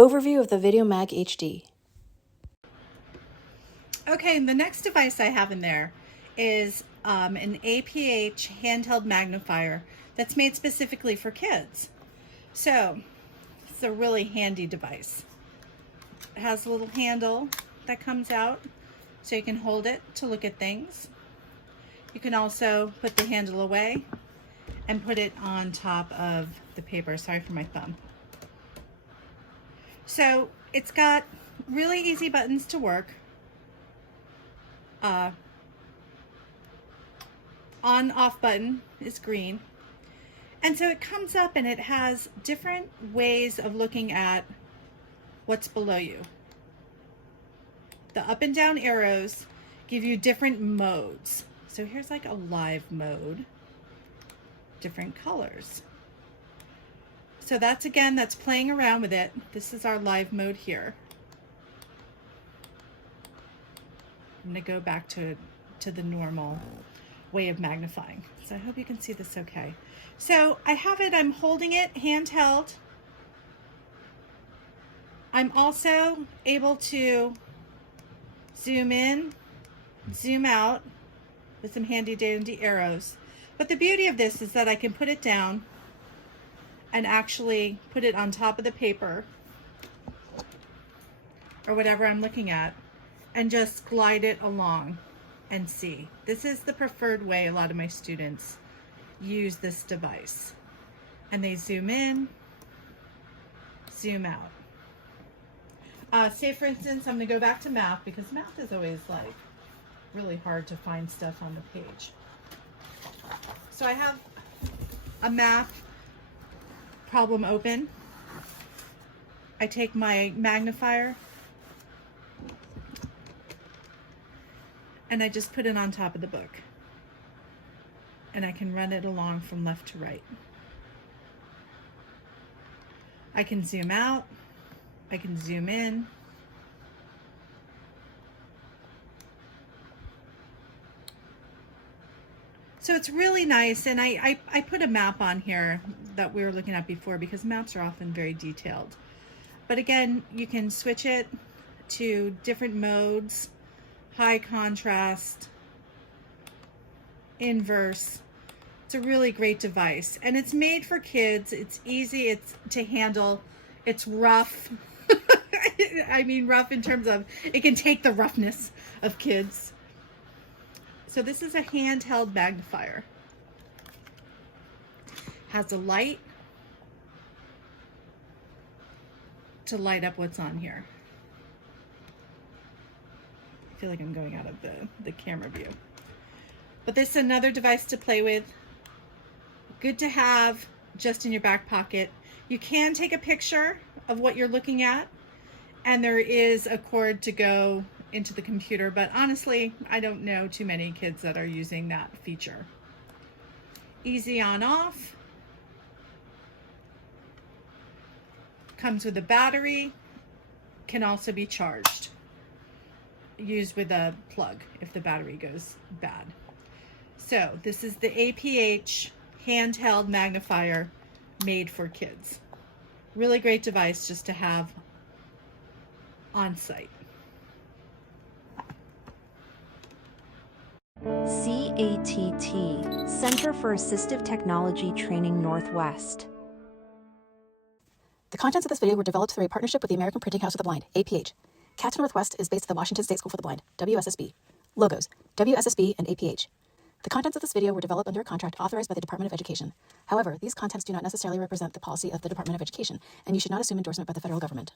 Overview of the VideoMag HD. Okay, and the next device I have in there is an APH handheld magnifier that's made specifically for kids. So it's a really handy device. It has a little handle that comes out so you can hold it to look at things. You can also put the handle away and put it on top of the paper. Sorry for my thumb. So it's got really easy buttons to work. On-off button is green. And so it comes up and it has different ways of looking at what's below you. The up and down arrows give you different modes. So here's like a live mode, different colors. So that's, again, that's playing around with it. This is our live mode here. I'm gonna go back to the normal way of magnifying. So I hope you can see this okay. So I have it, I'm holding it handheld. I'm also able to zoom in, zoom out with some handy dandy arrows. But the beauty of this is that I can put it down and actually put it on top of the paper or whatever I'm looking at and just glide it along and see. This is the preferred way a lot of my students use this device. And they zoom in, zoom out. Say for instance, I'm gonna go back to math because math is always like really hard to find stuff on the page. So I have a math problem open. I take my magnifier and I just put it on top of the book. And I can run it along from left to right. I can zoom out, I can zoom in. So it's really nice, and I put a map on here that we were looking at before because maps are often very detailed. But again, you can switch it to different modes, high contrast, inverse. It's a really great device, and it's made for kids. It's easy, it's to handle, it's rough. I mean rough in terms of it can take the roughness of kids. So this is a handheld magnifier. Has a light to light up what's on here. I feel like I'm going out of the camera view. But this is another device to play with. Good to have just in your back pocket. You can take a picture of what you're looking at, and there is a cord to go into the computer, but honestly, I don't know too many kids that are using that feature. Easy on off. Comes with a battery, can also be charged. Used with a plug if the battery goes bad. So this is the APH handheld magnifier made for kids. Really great device just to have on site. CATT, Center for Assistive Technology Training Northwest. The contents of this video were developed through a partnership with the American Printing House of the Blind, APH. CATT Northwest is based at the Washington State School for the Blind, WSSB. Logos, WSSB and APH. The contents of this video were developed under a contract authorized by the Department of Education. However, these contents do not necessarily represent the policy of the Department of Education, and you should not assume endorsement by the federal government.